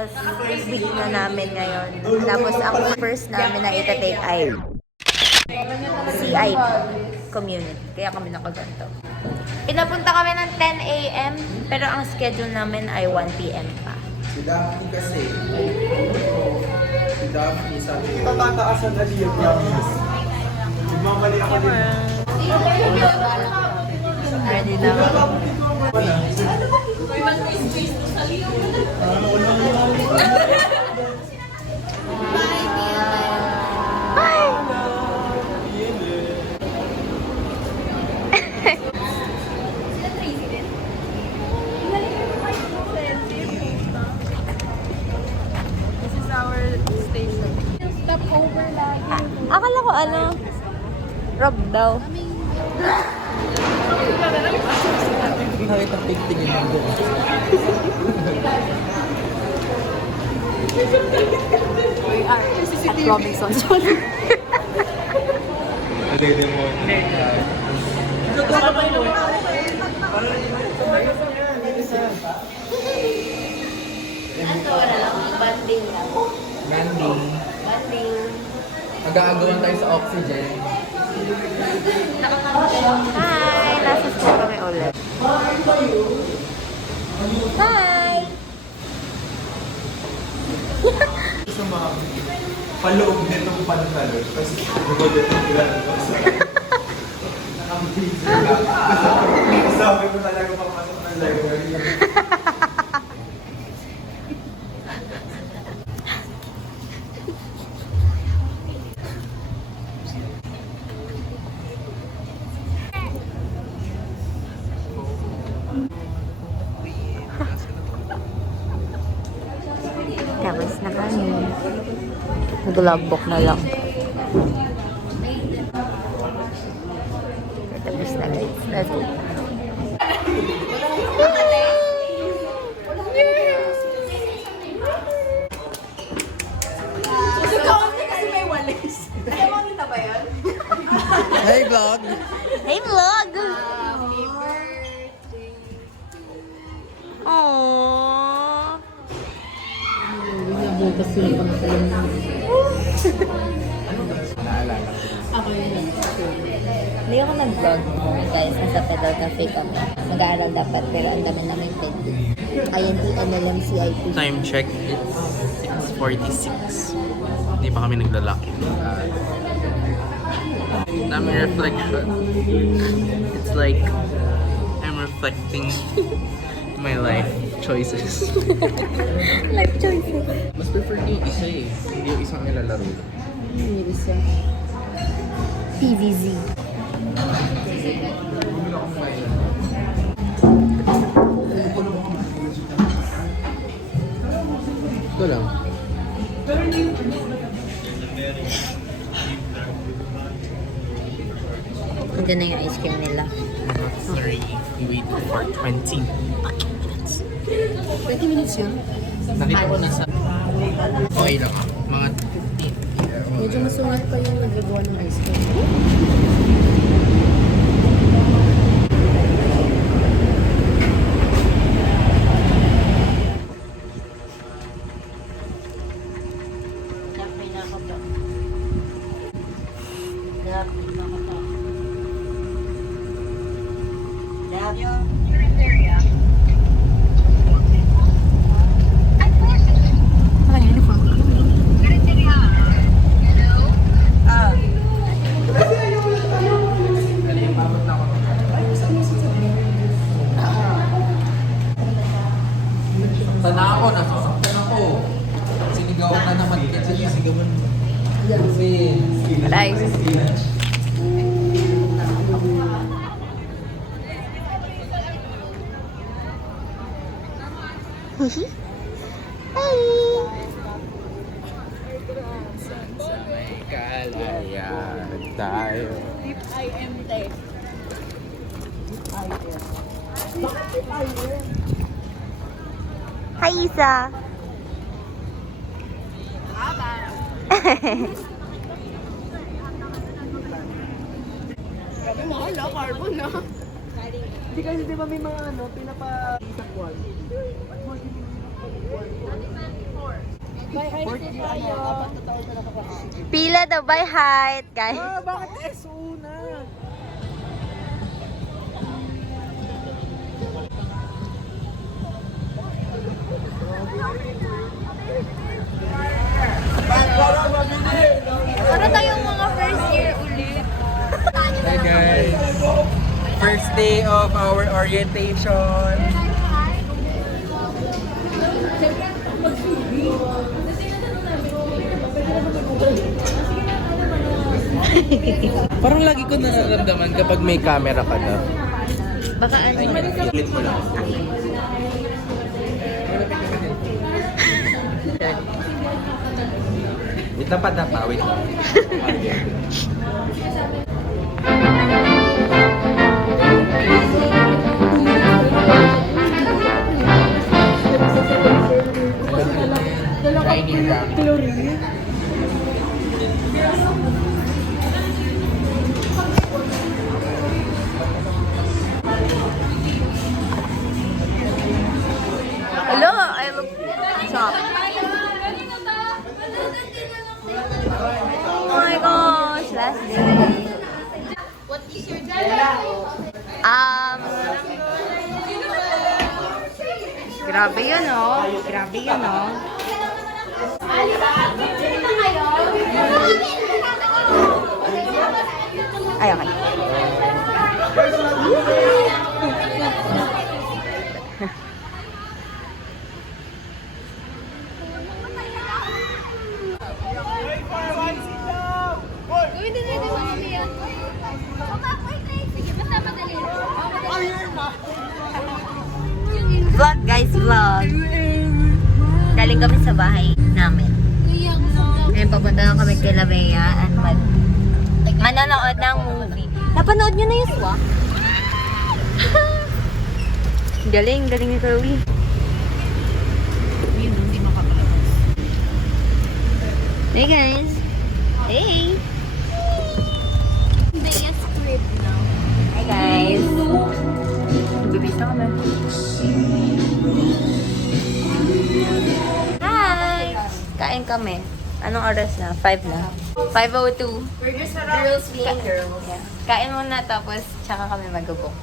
last week na namin ngayon. Tapos ang first namin na itatake ay CIP community. Kaya kami nakaganto. Pinapunta kami ng 10 a.m. pero ang schedule namin ay 1 p.m. pa. Si Daphne kasi. Si Daphne sabi ko. Tatataasan na liyo promise. Nagmamali ako din. Ready na. Akala ko ano, Rob daw. Nakita pigtingin ng doon. We are at Robinson. Ano, wala lang. Banding lang. Landing. Banding. Mag-aagawan tayo sa oxygen. Hi! Nasa school kami ulit. Hi! Sa mga paloob nitong pantalon. Tapos bumod itong ilan ko sa... Sabi ko talaga papasok ng library. Tapos na kami. Nag-logbook na lang. Tapos na guys. Let's go. Hey vlog! Hey vlog! Aww. Bukas sila pang salam na. Naalala ko. Ako yun. Hindi ako nag-vlog guys. Nasa pedal cafe kami. Mag-aaral dapat pero ang dami namin pending. INT, NLM, CIP. Time check, it's 6:46. Hindi pa kami naglalaki. Daming reflection. It's like I'm reflecting my life choices. Life choices. Mas prefer ko yung isa eh. Hindi yung isang nilalaro. Yung isa. PVZ. Ito lang. Ito na yung ice cream nila. Sorry, we waited for 20 minutes. 20 minutes yun. Nakita ko nasa... Okay lang. Mga 15. Medyo masungal pa yung nagagawa ng ice cream. Sana ako, nasasaktan ako. Sinigawan na naman kasi sinigawan mo. Kasi... Nice. Kalayan tayo. Hi, Isa. Grabe mahal na, carbon na. Hindi kasi di ba may mga pinapa-isang buwan. Pila daw by height, guys. Bakit SU na? Para tayong mga first year ulit. Hi guys! First day of our orientation. Parang lagi ko nararamdaman kapag may camera ka na. Baka ano? Ulit mo lang. Wait lang pa dapa, wait lang. Tiny round. Hello, I look top. Oh my gosh, last day. What is your grabe yun, oh. Grabe yun, oh. Ay, okay. Gawin din natin mga niya. Sige, basta madali. Vlog, guys, vlog. Galing kami sa bahay namin. Ngayon, papunta na kami kay Labea at manonood ng movie. Napanood nyo na yung SWA? Galing ni Chloe. Hey guys. Hey. Bea script na. Hi guys. Nagbibis na kami. Hi! Kain kami. Anong oras na? 5 na. 5:02. We're just girls being girls. Yeah. Kain muna tapos tsaka kami mag-book.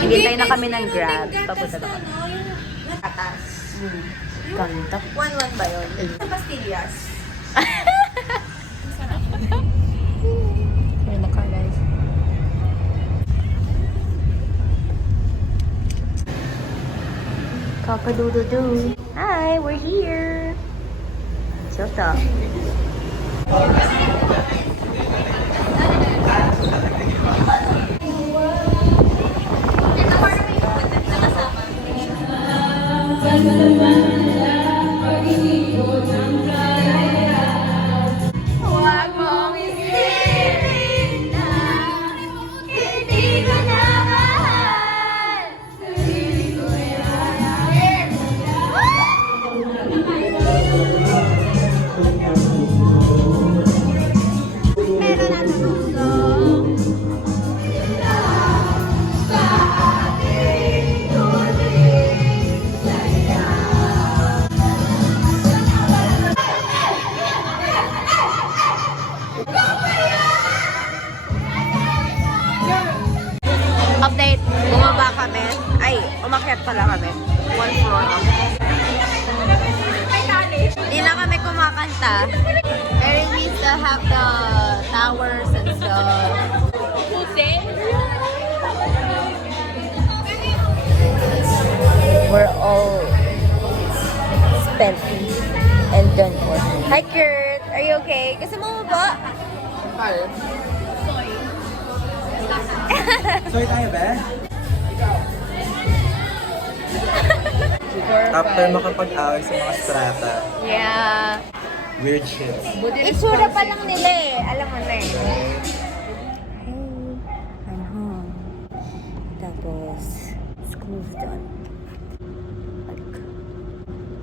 Hintay na kami ng Grab. Papunta na kami. Atas. Ganda. 1-1 ba yun? Sa pastillas. Here in the car, guys. Kakadudu-doo. Hi, we're here. Shut up. Huwag mong isipin na hindi ko na mahal. Sarili ko'y hanahin. Pero natutulong sa ating tuloy saya. Update, bumaba kami. Ay, umakyat pala kami. 1 floor up. Hindi na kami kumakanta. Pero we still have the towers and stuff. We're all spent and done for. Hi, Kurt. Are you okay? Kasi bumaba. Soy tayo ba? After makapag-away sa mga strata, Yeah. weird shit. Itsura pa lang nila eh. Alam mo na eh. Hey, I'm home. Tapos, school's done. Like,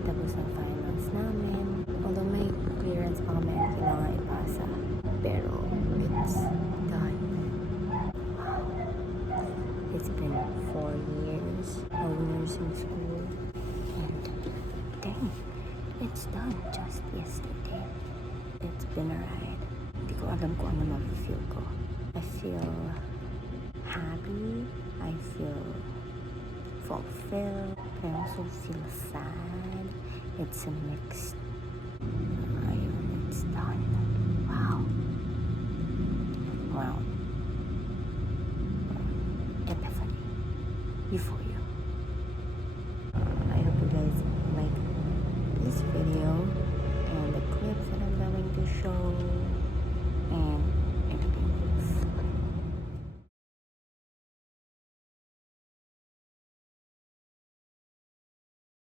tapos ang finals namin. Although may clearance pa kami kailangan ipasa. Pero, it's done. done just yesterday. It's been a ride. Hindi ko alam kung ano ma-feel ko. I feel happy. I feel fulfilled. I also feel sad. It's a mixed. Ayun, it's done. Wow. Wow. Epiphany. Euphoria. I hope you guys like this video.